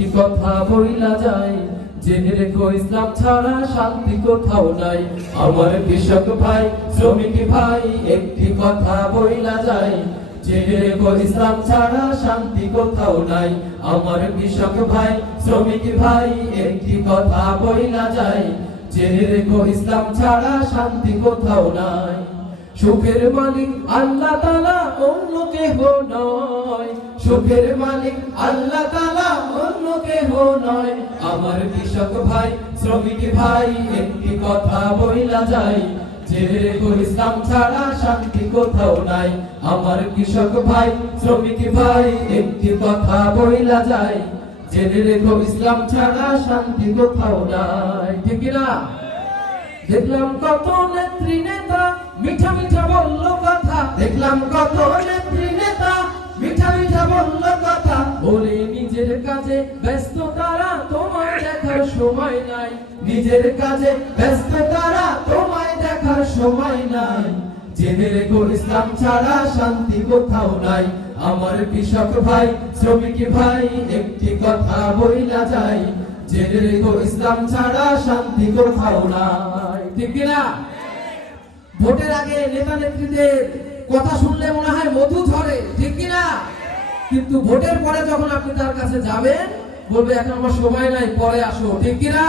একটি কথা বইলা যায়, জেনে রেখো ইসলাম ছাড়া শান্তি কোথাও নাই। আমার কৃষক ভাই, শ্রমিক ভাই, একটি কথা বইলা যায়, জেনে রেখো ইসলাম ছাড়া শান্তি কোথাও নাই। আমার কৃষক ভাই, শ্রমিক ভাই, একটি কথা বইলা যায়, জেনে রেখো ইসলাম ছাড়া শান্তি কোথাও নাই। সুখের মালিক আল্লাহ তাআলা, অন্য কেহ নয়। সুখের মালিক আল্লাহ তাআলা, অন্য কেহ নয়। আমার কৃষক ভাই, শ্রমিক ভাই, একটি কথা বইলা যায়, জেনে রেখো ইসলাম ছাড়া শান্তি কোথাও নাই। আমার কৃষক ভাই, শ্রমিক ভাই, একটি কথা বইলা যায়, জেনে রেখো ইসলাম ছাড়া শান্তি কোথাও নাই। ঠিক না? দেখলাম কত নেত্রী নেতা মিঠা মিঠা বলল কথা, দেখলাম কত নেত্রী নেতা মিঠা মিঠা বলল কথা, বলে নিজের কাজে ব্যস্ত তারা, তোমায় দেখার সময় নাই। নিজের কাজে ব্যস্ত তারা, তোমায় দেখার সময় নাই। জেনে রেখো ইসলাম ছাড়া শান্তি কোথাও নাই। আমার কৃষক ভাই, শ্রমিক ভাই, একটি কথা বইলা যায়, জেনে রেখো ইসলাম ছাড়া শান্তি কোথাও নাই। ঠিক কিনা? ভোটের আগে নেতা নেত্রীদের কথা শুনলে মনে হয় মধু ঝরে, ঠিক কিনা? কিন্তু ভোটের পরে যখন আপনি তার কাছে যাবেন, বলবে এখন আমার সময় নাই, পরে আসো, ঠিক কিনা?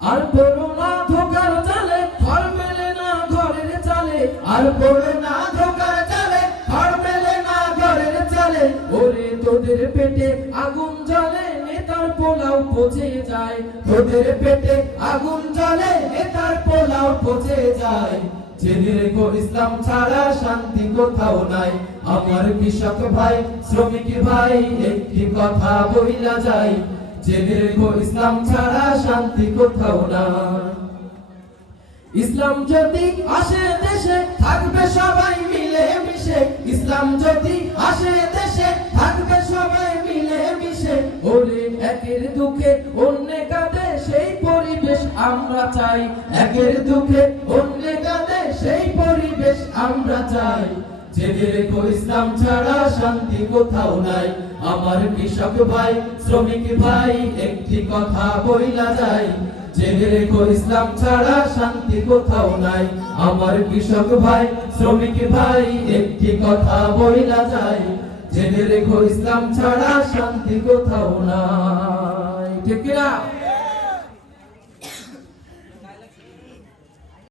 আর পড়ো না ধোকার চালে, ঘর মেলে না ঘরের চালে। আর পড়ো না ধোকার চালে, ঘর মেলে না ঘরের চালে। ওরে তোদের পেটে আগুন জ্বলে, নেতার পোলাও পচে যায়। তোদের পেটে আগুন জ্বলে, নেতার পোলাও পচে যায়। জেনে রেখো ইসলাম ছাড়া শান্তি কোথাও নাই। আমার কৃষক ভাই, শ্রমিক ভাই, একটি কথা বইলা যায়, জেনে রেখো ইসলাম ছাড়া শান্তি কোথাও নাই। ইসলাম যদি আসে দেশে, থাকবে সবাই মিলে মিশে। ইসলাম যদি আসে দেশে, থাকবে সবাই মিলে মিশে। ওরে একের দুঃখে অন্যে কাঁদে, সেই পরিবেশ আমরা চাই। একের দুঃখে অন্যে কাঁদে, সেই পরিবেশ আমরা চাই। জেনে রেখো ইসলাম ছাড়া শান্তি কোথাও নাই। আমার কৃষক ভাই, শ্রমিক ভাই, একটি কথা বইলা যায়, জেনে রেখো ইসলাম ছাড়া শান্তি কোথাও নাই। আমার কৃষক ভাই, শ্রমিক ভাই, একটি কথা বইলা যায়, জেনে রেখো ইসলাম ছাড়া শান্তি কোথাও নাই। ঠিক কিনা?